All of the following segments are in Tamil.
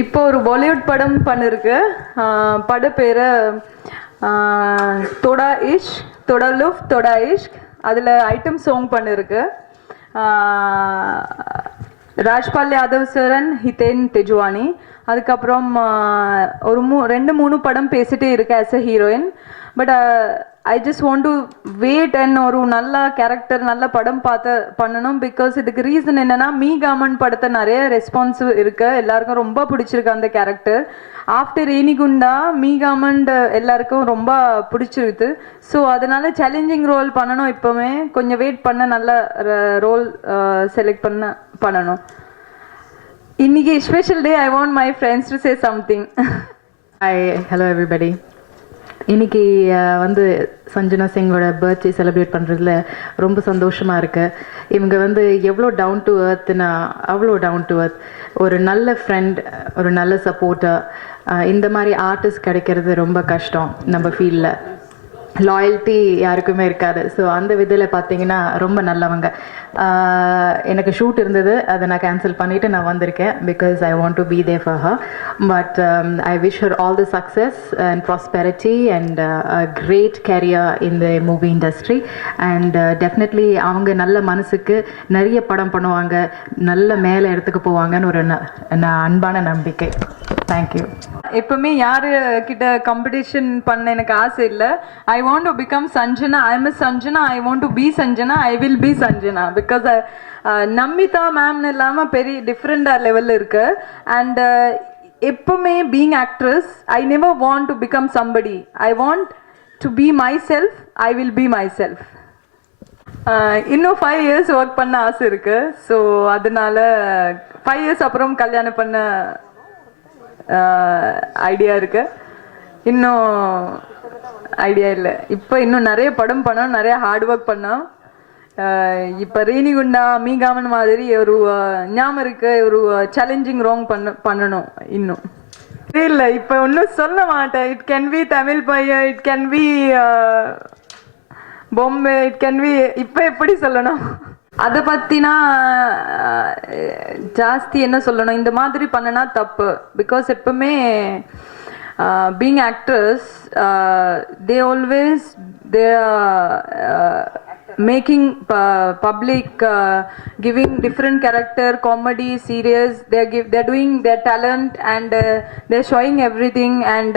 இப்போ ஒரு பாலிவுட் படம் பண்ணிருக்கு. பட பேர் தோடா இஷ், தோடா லுஃப், தோடா இஷ்க். அதில் ஐட்டம் சாங் பண்ணிருக்கு. ராஜ்பால் யாதவ் சரன், ஹிதேன் தெஜ்வானி. அதுக்கப்புறம் ஒரு 2-3 படம் பேசிட்டே இருக்கு as a heroine. But I just want to wait and ஒரு நல்ல கேரக்டர் நல்ல படம் பார்த்து பண்ணணும். பிகாஸ் இதுக்கு ரீசன் என்னன்னா, மீ கவர்மெண்ட் படத்தை நிறைய ரெஸ்பான்ஸ் இருக்கு, எல்லாருக்கும் ரொம்ப பிடிச்சிருக்கு அந்த character. After Renigunta me government எல்லாருக்கும் ரொம்ப பிடிச்சிருக்கு. ஸோ அதனால சேலஞ்சிங் ரோல் பண்ணணும். இப்போவுமே கொஞ்சம் வெயிட் பண்ண நல்ல ரோல் செலக்ட் பண்ணணும். இன்னைக்கு special day. I want my friends to say something. Hi, hello everybody. இன்றைக்கி வந்து சஞ்சனா சிங்கோட பர்த்டே செலிப்ரேட் பண்ணுறதுல ரொம்ப சந்தோஷமாக இருக்குது. இவங்க வந்து எவ்வளோ டவுன் டு எர்த்னா அவ்வளோ டவுன் டு எர்த். ஒரு நல்ல ஃப்ரெண்ட், ஒரு நல்ல சப்போர்ட்டர். இந்த மாதிரி ஆர்டிஸ்ட் கிடைக்கிறது ரொம்ப கஷ்டம் நம்ம ஃபீல்டில். லாயல்ட்டி யாருக்குமே இருக்காது. ஸோ அந்த விதில் பார்த்தீங்கன்னா ரொம்ப நல்லவங்க. எனக்கு ஷூட் இருந்தது, அதை நான் கேன்சல் பண்ணிவிட்டு நான் வந்திருக்கேன். Because I want to be there for her. But I wish her all the success and prosperity and a great career in the movie industry. And definitely அவங்க நல்ல மனசுக்கு நிறைய படம் பண்ணுவாங்க, நல்ல மேலே இடத்துக்கு போவாங்கன்னு ஒரு அன்பான நம்பிக்கை. தேங்க்யூ. எப்பவுமே யாரு கிட்ட காம்படிஷன் பண்ண எனக்கு ஆசை இல்லை. I want to become Sanjana. I am Sanjana. I want to be Sanjana. I will be Sanjana. Because Namitha மேம்னு இல்லாமல் பெரிய டிஃப்ரெண்டாக லெவலில் இருக்கு. அண்ட் எப்பவுமே being actress, I never want to become somebody. I want to be my self. I will be my self. இன்னும் 5 years ஒர்க் பண்ண ஆசை இருக்கு. ஸோ அதனால 5 years அப்புறம் கல்யாணம் பண்ண ஐடியா இருக்கு. இன்னும் ஐடியா இல்லை. இப்போ இன்னும் நிறைய படம் பண்ணோம், நிறைய ஹார்ட் ஒர்க் பண்ணோம். இப்போ ரேணிகுண்டா மீ கவர்மெண்ட் மாதிரி ஒரு ஞாபகம் இருக்கு, ஒரு சேலஞ்சிங் ரோங் பண்ணணும். இன்னும் இல்லை, இப்போ ஒன்றும் சொல்ல மாட்டேன். இட் கேன் பி தமிழ் பையன், இட் கேன் பி பொம்மை, இட் கேன் பி. இப்போ எப்படி சொல்லணும் அதை பற்றினா ஜாஸ்தி என்ன சொல்லணும்? இந்த மாதிரி பண்ணனா தப்பு. பிகாஸ் எப்பவுமே being actors, they always they making public, giving different character, comedy, serious. They're doing their talent and they're showing everything. And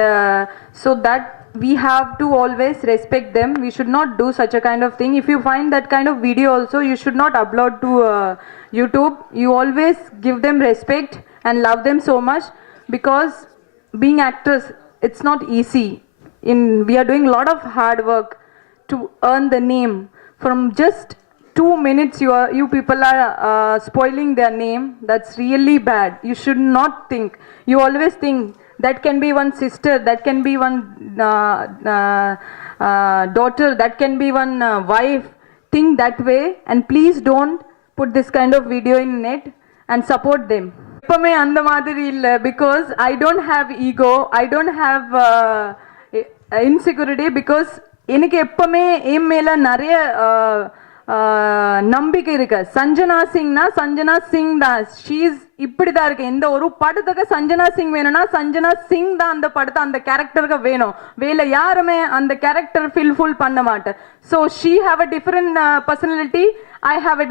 so that we have to always respect them. We should not do such a kind of thing. If you find that kind of video also, you should not upload to YouTube. You always give them respect and love them so much. Because being actors, it's not easy. We are doing a lot of hard work to earn the name. From just 2 minutes, you people are spoiling their name. That's really bad. You should not think. You always think that can be one sister, that can be one daughter, that can be one wife. Think that way, and please don't put this kind of video in net and support them. எப்பவுமே அந்த மாதிரி இல்லை. Because I don't have ego, I don't have insecurity. Because எனக்கு எப்பவுமே என் மேலே நிறைய நம்பிக்கை இருக்கு. சஞ்சனா சிங்னா சஞ்சனா சிங் தான். ஷீஸ் இப்படி தான் இருக்கு. எந்த ஒரு படத்துக்கு சஞ்சனா சிங் வேணும்னா சஞ்சனா சிங் தான் அந்த படத்தை அந்த கேரக்டருக்கு வேணும். வேலை யாருமே அந்த கேரக்டர் ஃபுல் பண்ண மாட்டேன். So she have a different personality, I have a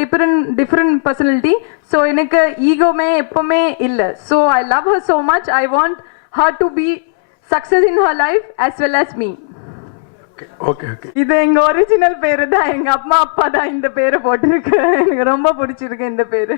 different personality. So எனக்கு ஈகோமே எப்பவுமே இல்லை. So I love her so much. I want her to be success in her life as well as me. இது எங்க ஒரிஜினல் பேரு தான். எங்க அம்மா அப்பா தான் இந்த பேரை போட்டிருக்கு. எனக்கு ரொம்ப பிடிச்சிருக்கு இந்த பேரு.